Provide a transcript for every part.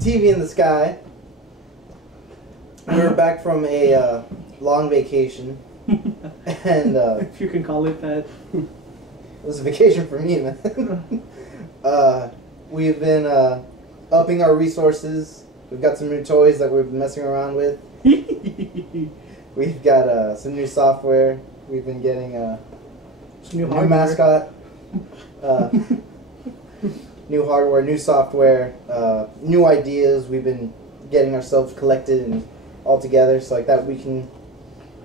TV in the Sky. We're back from a long vacation, and if you can call it that. It was a vacation for me, man. We've been upping our resources. We've got some new toys that we've been messing around with. We've got some new software. We've been getting a new mascot, new hardware, new software, new ideas. We've been getting ourselves collected and all together so like that we can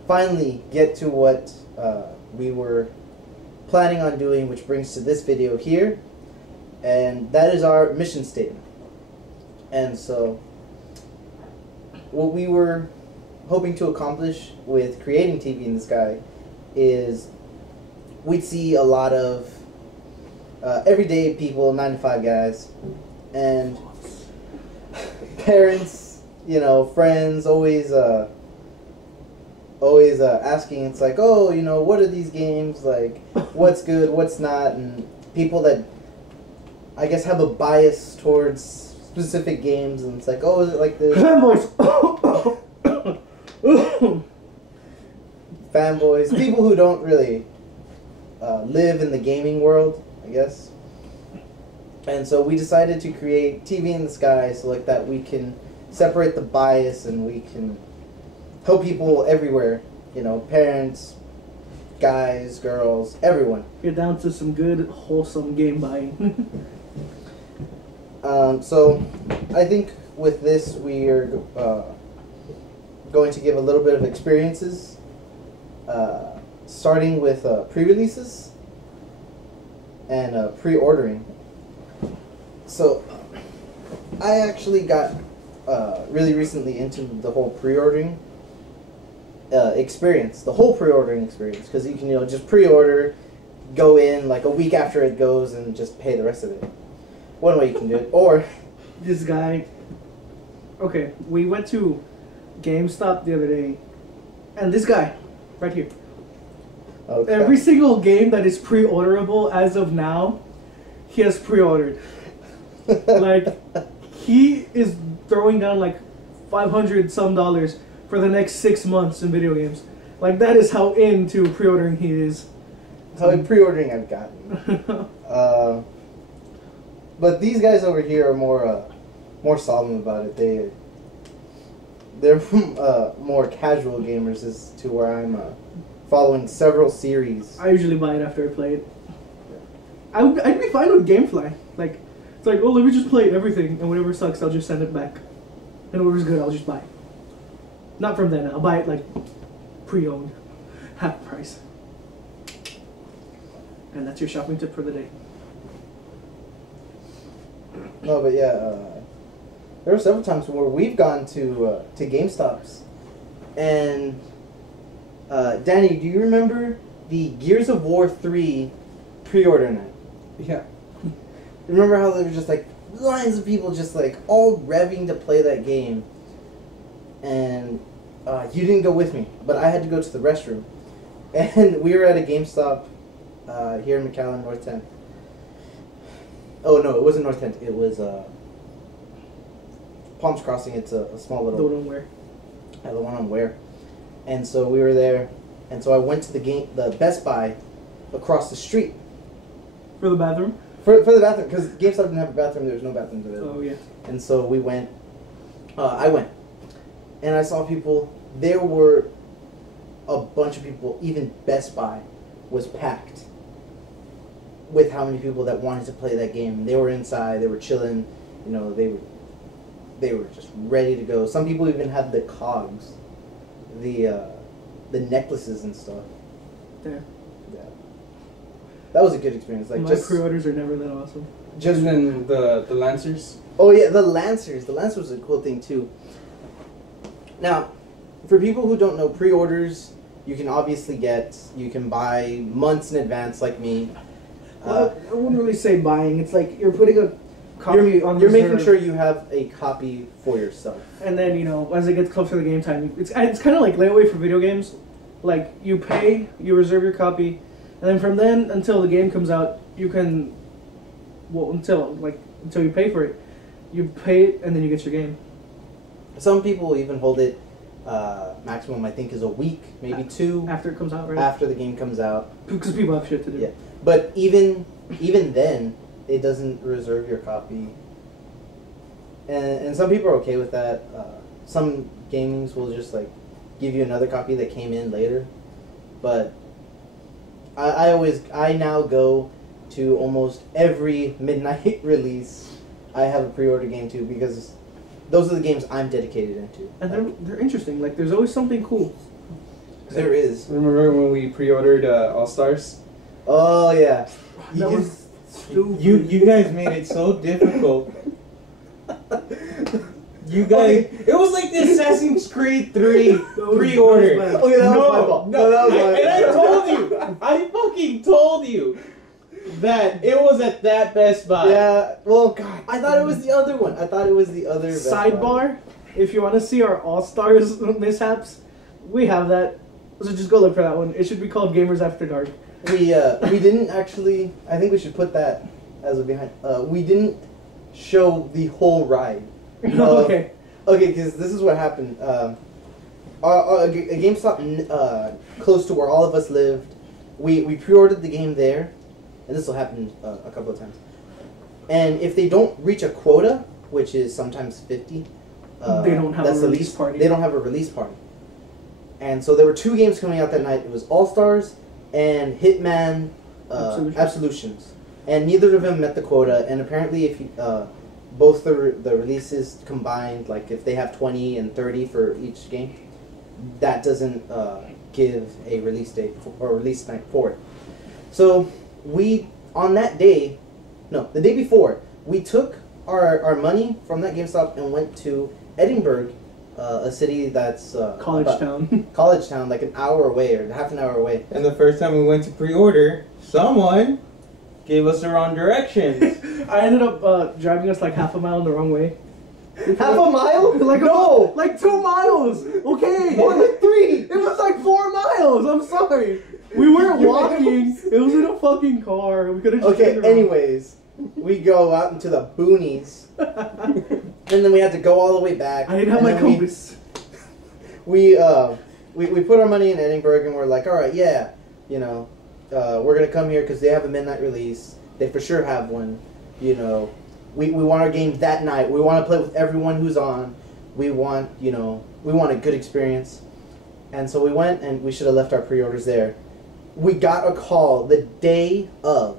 finally get to what we were planning on doing, which brings to this video here, and that is our mission statement. And so what we were hoping to accomplish with creating TV in the Sky is we'd see a lot of everyday people, 9-to-5 guys, and parents, you know, friends, always asking, it's like, oh, you know, what are these games, like, what's good, what's not, and people that, I guess, have a bias towards specific games, and it's like, oh, is it like this? Fanboys, people who don't really live in the gaming world, I guess. And so we decided to create TV in the Sky so like that we can separate the bias and we can help people everywhere, you know, parents, guys, girls, everyone. Get down to some good, wholesome game buying. So I think with this we are going to give a little bit of experiences, starting with pre-releases and pre-ordering. So I actually got really recently into the whole pre-ordering experience, the whole pre-ordering experience, because you can, you know, just pre-order, go in like a week after it goes and just pay the rest of it. One way you can do it. Or this guy, okay, we went to GameStop the other day, and this guy right here, okay. Every single game that is pre-orderable as of now, he has pre-ordered. Like, he is throwing down like $500 some for the next 6 months in video games. Like, that is how into pre-ordering he is. How in pre-ordering I've gotten. But these guys over here are more solemn about it. They're more casual gamers as to where I'm following several series. I usually buy it after I play it. I'd be fine with GameFly. Like, it's like, oh, let me just play everything, and whatever sucks, I'll just send it back. And whatever's good, I'll just buy it. Not from then, I'll buy it, like, pre-owned. Half price. And that's your shopping tip for the day. No, but yeah, there were several times where we've gone to GameStops, and Danny, do you remember the Gears of War 3 pre-order night? Yeah. Remember how there were just like lines of people just like all revving to play that game, and you didn't go with me, but I had to go to the restroom, and we were at a GameStop here in McAllen, North 10th. Oh no, it wasn't North 10th. It was Palms Crossing. It's a small little. The one on Ware. Yeah, the one on Ware. And so we were there, and so I went to the Best Buy across the street. For the bathroom? For the bathroom, because GameStop didn't have a bathroom. There was no bathrooms available. Oh yeah. And so we went. I went, and I saw people. There were a bunch of people. Even Best Buy was packed with how many people that wanted to play that game. They were inside. They were chilling. You know, they were just ready to go. Some people even had the cogs, the necklaces and stuff. There. Yeah. That was a good experience. Like, my just pre-orders are never that awesome. Just and then the Lancers. Oh yeah, the Lancers. The Lancer was a cool thing too. Now, for people who don't know, pre-orders you can obviously you can buy months in advance, like me. Well, I wouldn't really say buying. It's like you're putting a copy on You're reserve, making sure you have a copy for yourself. and then, you know, as it gets closer to the game time, it's kind of like layaway for video games. Like, you pay, you reserve your copy, and then from then until the game comes out, you can, well, until you pay for it, You pay it and then you get your game. Some people even hold it. Maximum, I think, is a week, maybe 2 After it comes out, right? after the game comes out. Because people have shit to do. Yeah, but even then, it doesn't reserve your copy. And some people are okay with that. Some gamings will just like give you another copy that came in later. But I now go to almost every midnight release. I have a pre-order game too, because those are the games I'm dedicated into. And they're interesting. Like, there's always something cool. There is. Remember when we pre-ordered All Stars? Oh yeah. That was stupid. You guys made it so difficult. You guys, it was like the Assassin's Creed 3 pre-order. Okay, that was my fault. No, that was my fault. And I told you, I fucking told you that it was at that Best Buy. Yeah, well, God, I thought it was the other one. I thought it was the other. Best Buy. Sidebar, if you want to see our All-Stars mishaps, we have that. So just go look for that one. It should be called Gamers After Dark. We didn't actually. I think we should put that as a behind. We didn't show the whole ride. Okay. Okay, because this is what happened. A GameStop close to where all of us lived. We pre-ordered the game there, and this will happen a couple of times. And if they don't reach a quota, which is sometimes 50, They don't have that's a the release least- party. They don't have a release party. And so there were 2 games coming out that night. It was All Stars and Hitman Absolutions. And neither of them met the quota. And apparently, if you, both the releases combined, like if they have 20 and 30 for each game, that doesn't give a release date or release night for it. So we, on that day, no, the day before, we took our money from that GameStop and went to Edinburgh, a city that's College town. college town, like an hour away or half an hour away. And the first time we went to pre-order, someone gave us the wrong directions. I ended up driving us like half a mile the wrong way. Half a mile? Like no, like 2 miles. Okay. more like 3. It was like 4 miles. I'm sorry. We weren't walking. It was in a fucking car. We could have. Okay. Anyways, we go out into the boonies, and then we had to go all the way back. I didn't have and my then compass. We put our money in Edinburgh, and we're like, all right, yeah, you know, we're gonna come here because they have a midnight release. They for sure have one. You know, we want our game that night. We want to play with everyone who's on. We want a good experience. And so we went, and we should have left our pre-orders there. We got a call the day of,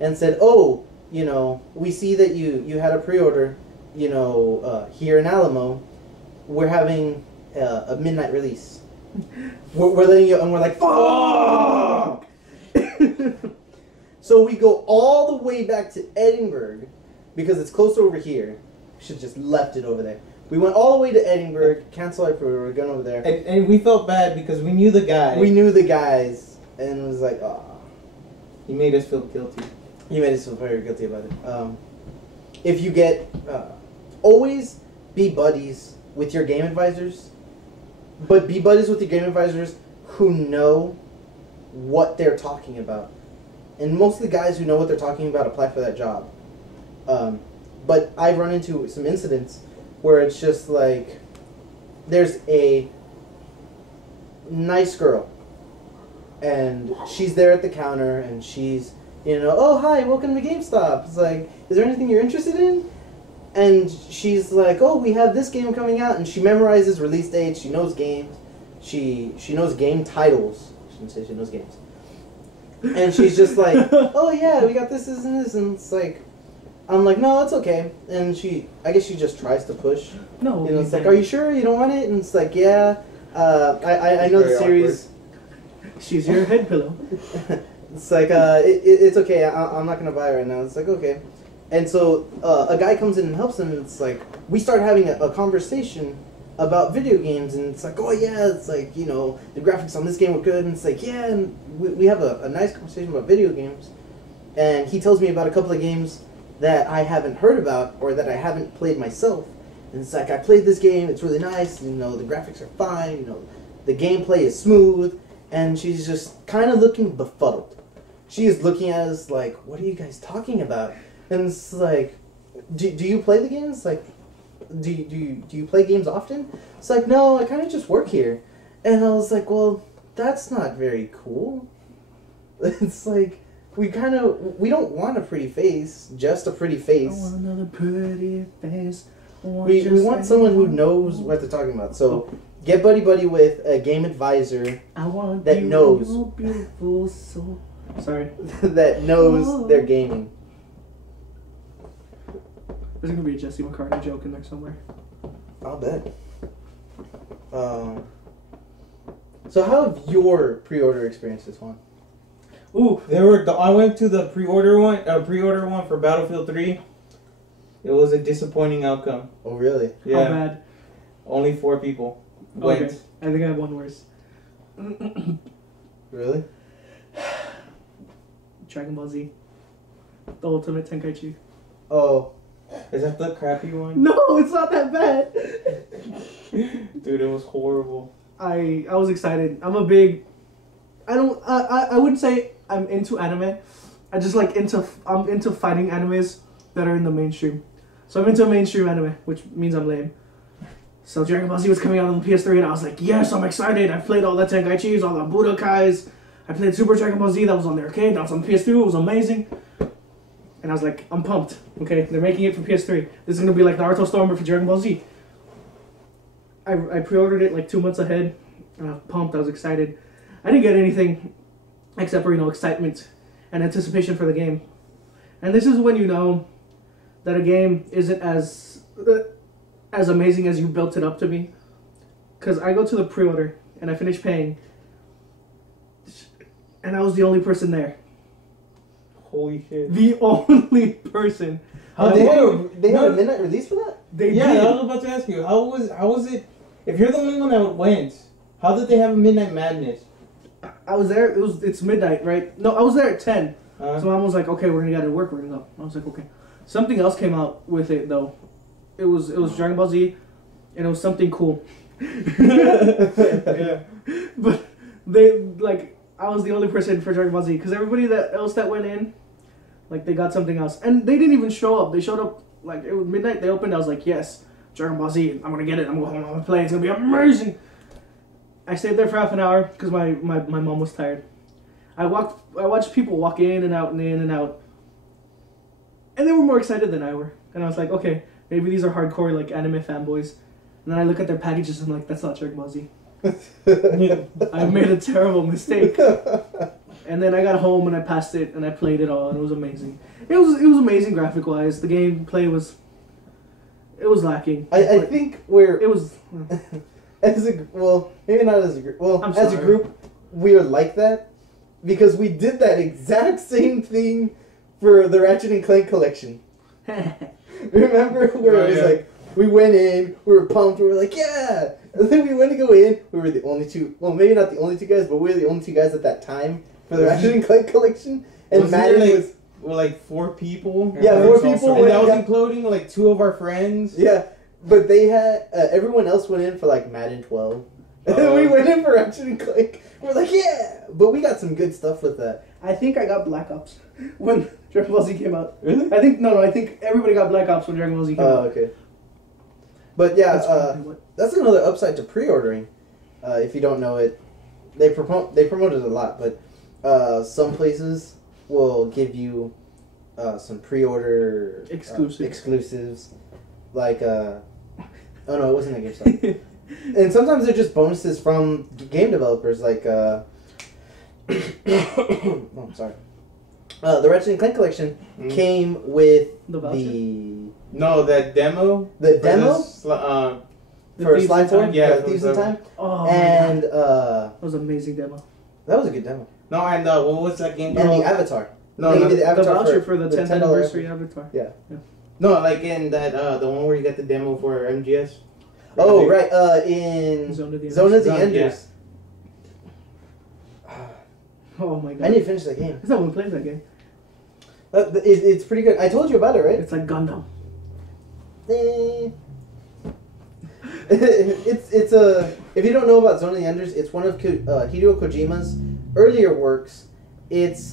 and said, oh, you know, we see that you had a pre-order, you know, here in Alamo. We're having a midnight release. We're letting you, and we're like, fuck! So we go all the way back to Edinburgh, because it's closer over here. We should have just left it over there. We went all the way to Edinburgh, canceled our pre-order, we're going over there. And we felt bad because we knew the guy. We knew the guys, and it was like, oh. He made us feel guilty. He made us feel very guilty about it. If you get, always be buddies with your game advisors, but be buddies with your game advisors who know what they're talking about. And most of the guys who know what they're talking about apply for that job. But I've run into some incidents where it's just like, there's a nice girl, and she's there at the counter, and she's, you know, oh, hi, welcome to GameStop. It's like, is there anything you're interested in? And she's like, oh, we have this game coming out, and she memorizes release dates, she knows games, she knows game titles. I shouldn't say she knows games. And she's just like, oh yeah, we got this, and it's like, I'm like, no, it's okay. And I guess she just tries to push. No. You know, it's like, are you sure you don't want it? And it's like, yeah, I know the series. She's your head pillow. It's like, it's okay, I'm not gonna buy it right now. It's like, okay. And so a guy comes in and helps him, and it's like, we start having a conversation about video games, and it's like, oh yeah, it's like, you know, the graphics on this game were good, and it's like, yeah, and we have a nice conversation about video games. And he tells me about a couple of games that I haven't heard about, or that I haven't played myself. And it's like, I played this game, it's really nice, you know, the graphics are fine, you know, the gameplay is smooth, and she's just kind of looking befuddled. She is looking at us like, what are you guys talking about? And it's like, do you play the games? Like, do you play games often? It's like, no, I kind of just work here. And I was like, well, that's not very cool. It's like, we don't want a pretty face, just a pretty I face. want another pretty face. We want someone who knows what they're talking about. So get buddy with a game advisor I want that you, knows. your beautiful soul. Sorry. that knows their gaming. There's gonna be a Jesse McCartney joke in there somewhere. I'll bet. So how have your pre-order experiences gone? Ooh, I went to the pre-order one for Battlefield 3. It was a disappointing outcome. Oh, really? how bad? Only 4 people went. Okay, I think I have one worse. Really? Dragon Ball Z. The Ultimate Tenkaichi. Oh, Is that the crappy one? No, it's not that bad. Dude, it was horrible. I was excited. I'm a big. I wouldn't say I'm into anime. I just like I'm into fighting animes that are in the mainstream. So I'm into mainstream anime, which means I'm lame. So Dragon Ball Z was coming out on the PS3, and I was like, yes, I'm excited. I played all the Tenkaichis, all the Budokais. I played Super Dragon Ball Z, that was on the arcade, that was on PS2, it was amazing. And I was like, I'm pumped. Okay, they're making it for PS3. This is gonna be like Naruto Storm but for Dragon Ball Z. I pre-ordered it like 2 months ahead. And I was pumped, I was excited. I didn't get anything except for, excitement and anticipation for the game. And this is when you know that a game isn't as amazing as you built it up to be. Because I go to the pre-order and I finish paying. And I was the only person there. Holy shit. The only person. oh, they had a midnight release for that? They Yeah, did. I was about to ask you, how was it? If you're the only one that went, how did they have a Midnight Madness? I was there. It's midnight, right? No, I was there at 10. Huh? So Mom was like, "Okay, we're gonna get to work. We're gonna go." I was like, "Okay." Something else came out with it though. It was Dragon Ball Z, and it was something cool. Yeah. But I was the only person for Dragon Ball Z because everybody else that went in, they got something else, and they didn't even show up. They showed up it was midnight. They opened. I was like, "Yes, Dragon Ball Z. I'm gonna get it. I'm gonna go home. I'm gonna play. It's gonna be amazing." I stayed there for half an hour because my mom was tired. I watched people walk in and out and in and out. And they were more excited than I were. And I was like, okay, maybe these are hardcore anime fanboys. And then I look at their packages and I'm like, that's not Dragon Ball Z. I made a terrible mistake. And then I got home and I passed it and I played it all and it was amazing. It was amazing graphic wise. The gameplay was lacking. I think we're It was maybe not as a group. Well, I'm as a sorry. group, we are like that because we did that exact same thing for the Ratchet and Clank collection. Remember where it was like we went in, we were pumped, we were like, yeah, and then we went to go in. We were the only two. Well, maybe not the only two guys, but we were the only two guys at that time for the Ratchet and Clank collection. And Madden was We're 4 people. Yeah, 4 people. And that was Yeah. including 2 of our friends. Yeah, but they had everyone else went in for Madden 12. And we went in for Ratchet and Clank. We're like, yeah, but we got some good stuff with that. I think I got Black Ops when Dragon Ball Z came out. Really? I think I think everybody got Black Ops when Dragon Ball Z came out. Okay. But yeah, That's probably what. that's another upside to pre-ordering. If you don't know it, they promote it a lot, but some places will give you some pre-order exclusives, oh no, it wasn't a GameStop. And sometimes they're just bonuses from game developers, oh, I'm sorry. The Ratchet and Clank collection came with The voucher? No, that demo. the demo For for Thieves Slide in Time? 4, Yeah, Thieves for in the- Time, Oh my and God. That was an amazing demo. that was a good demo. No, and what was that game And called? the Avatar. No, They no, did the The Avatar voucher for the 10th $10 anniversary Avatar. Yeah. no, in that the one where you got the demo for MGS. Oh, right. In Zone of the Zone of the Enders. Enders. Oh my God. I need to finish that game. Is that one plays that game? It's pretty good. I told you about it, right? It's like Gundam. Eh. It's a. If you don't know about Zone of the Enders, it's one of Hideo Kojima's earlier works. It's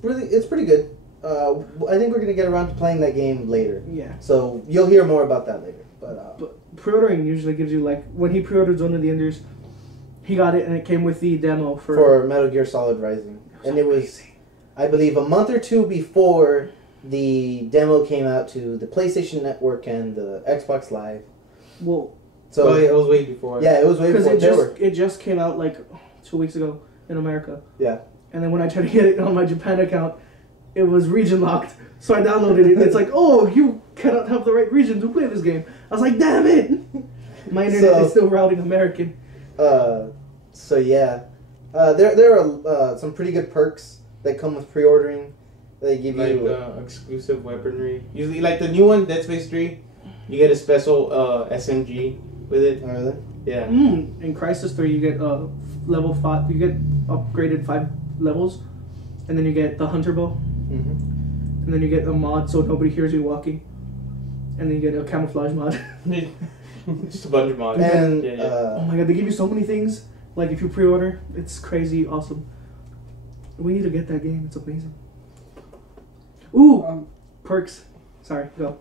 pretty good. I think we're gonna get around to playing that game later. Yeah. So you'll hear more about that later. But Pre-ordering usually gives you, like, when he pre-ordered Zone of the Enders, he got it and it came with the demo for Metal Gear Solid Rising, and it was, I believe, a month or two before the demo came out to the PlayStation Network and the Xbox Live. Well, So it was way before. yeah, it was way because before. it just came out like 2 weeks ago in America. Yeah. And then when I tried to get it on my Japan account, it was region locked. So I downloaded it. It's like, oh, you cannot have the right region to play this game. I was like, damn it! My internet is still routing American. So yeah, there are some pretty good perks that come with pre-ordering. They give Like you exclusive weaponry. Usually, like the new one, Dead Space 3, you get a special SMG with it. Oh, really? Yeah. In Crisis 3, you get level 5. You get upgraded 5 levels, and then you get the Hunter Bow, Mm-hmm. and then you get a mod so nobody hears you walking, and then you get a camouflage mod. Just a bunch of mods. And yeah. Oh my god, they give you so many things. Like if you pre-order, it's crazy awesome. We need to get that game. It's amazing. Ooh, perks. Sorry, go.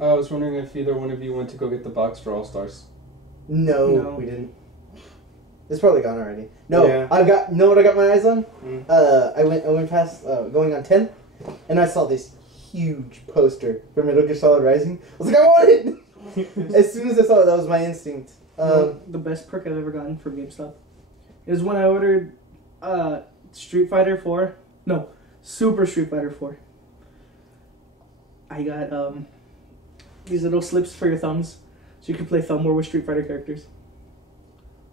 I was wondering if either one of you went to go get the box for All Stars. no, we didn't. It's probably gone already. No, Yeah. I got. Know what I got my eyes on? Mm. I went past going on 10th, and I saw this huge poster for Metal Gear Solid Rising. I was like, I want it. As soon as I saw it, that was my instinct. The best perk I've ever gotten from GameStop is when I ordered Street Fighter 4. No, Super Street Fighter 4. I got these little slips for your thumbs, so you can play Thumb War with Street Fighter characters.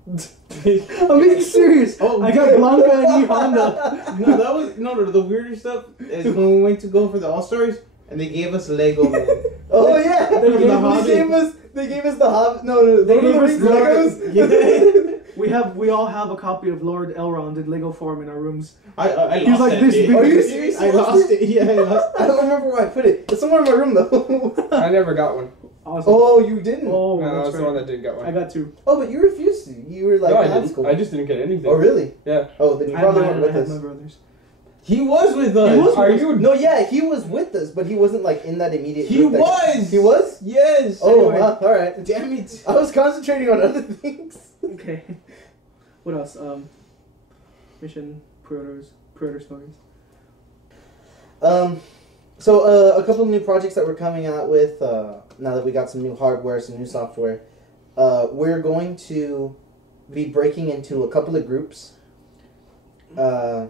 I'm being serious. Oh, I got Blanca and E Honda. No, that was no. The weirder stuff is when we went to go for the All Stars, and they gave us Lego Man. Oh yeah, They gave they gave us the Hobbit. No, They Lord of gave the us Rings Lord- Legos. We all have a copy of Lord Elrond in Lego form in our rooms. I He was lost like that this shit. big. Are you serious? I lost it. Yeah, I lost I don't remember where I put it. It's somewhere in my room though. I never got one. Awesome. Oh, you didn't? Oh, No, I that's was the right. one that didn't get one. I got 2. Oh, but you refused to. You were like, no, I that's didn't. cool. I just didn't get anything. Oh, really? Yeah. Oh, then you I have probably mine weren't and I with have us. my brothers. He was with us. He was Are with us. you? No, yeah, he was with us, but he wasn't like in that immediate. He group that- was. He was? Yes. Oh, Anyway. wow, all right. Damn it. I was concentrating on other things. Okay. What else? Mission pre-order stories. So a couple of new projects that we're coming out with now that we got some new hardware, some new software. We're going to be breaking into a couple of groups. Oh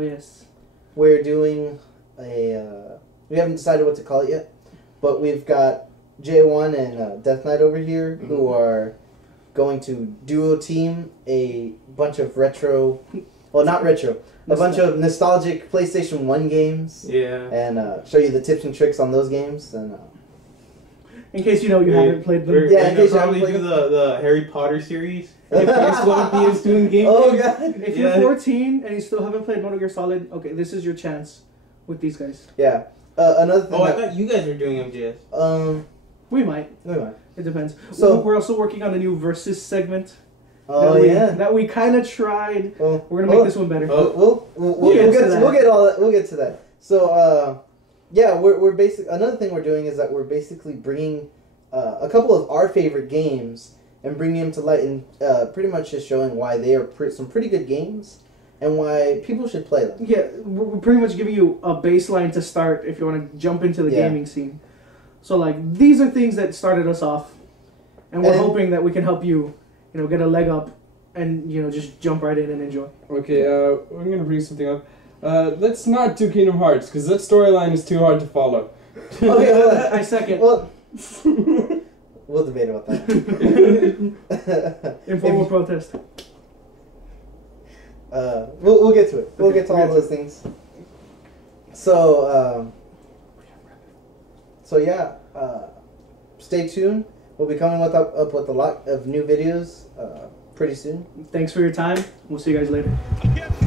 yes. We're doing we haven't decided what to call it yet, but we've got J1 and Death Knight over here who are going to duo team a bunch of retro, well not retro, a bunch of nostalgic PlayStation 1 games. Yeah. And show you the tips and tricks on those games. And In case you know you haven't played them. Yeah, in We're case you probably haven't do played the Harry Potter series. PS1, PS2, and GameCube. oh god, If you're Yeah. 14 and you still haven't played Metal Gear Solid, okay, this is your chance with these guys. yeah. Another thing. Oh, I that, thought you guys were doing MGS. We might. wait a minute. It depends. So- We're also working on a new Versus segment. Oh that we, yeah. That we kind of tried. Well, We're gonna make this one better. Oh. We'll get to get that. we'll get all that. We'll get to that. So yeah, we're basic. Another thing we're doing is that we're basically bringing a couple of our favorite games and bringing them to light and pretty much just showing why they are some pretty good games and why people should play them. Yeah, we're pretty much giving you a baseline to start if you want to jump into the Yeah. gaming scene. So like these are things that started us off, and we're And- hoping that we can help you, get a leg up, and just jump right in and enjoy. Okay, I'm gonna bring something up. Let's not do Kingdom Hearts, because that storyline is too hard to follow. Okay, well, I second. well, we'll debate about that. Informal protest. We'll get to it. We'll Okay, get to we'll all get those things. So yeah, stay tuned. We'll be coming up with a lot of new videos pretty soon. Thanks for your time. We'll see you guys later. Against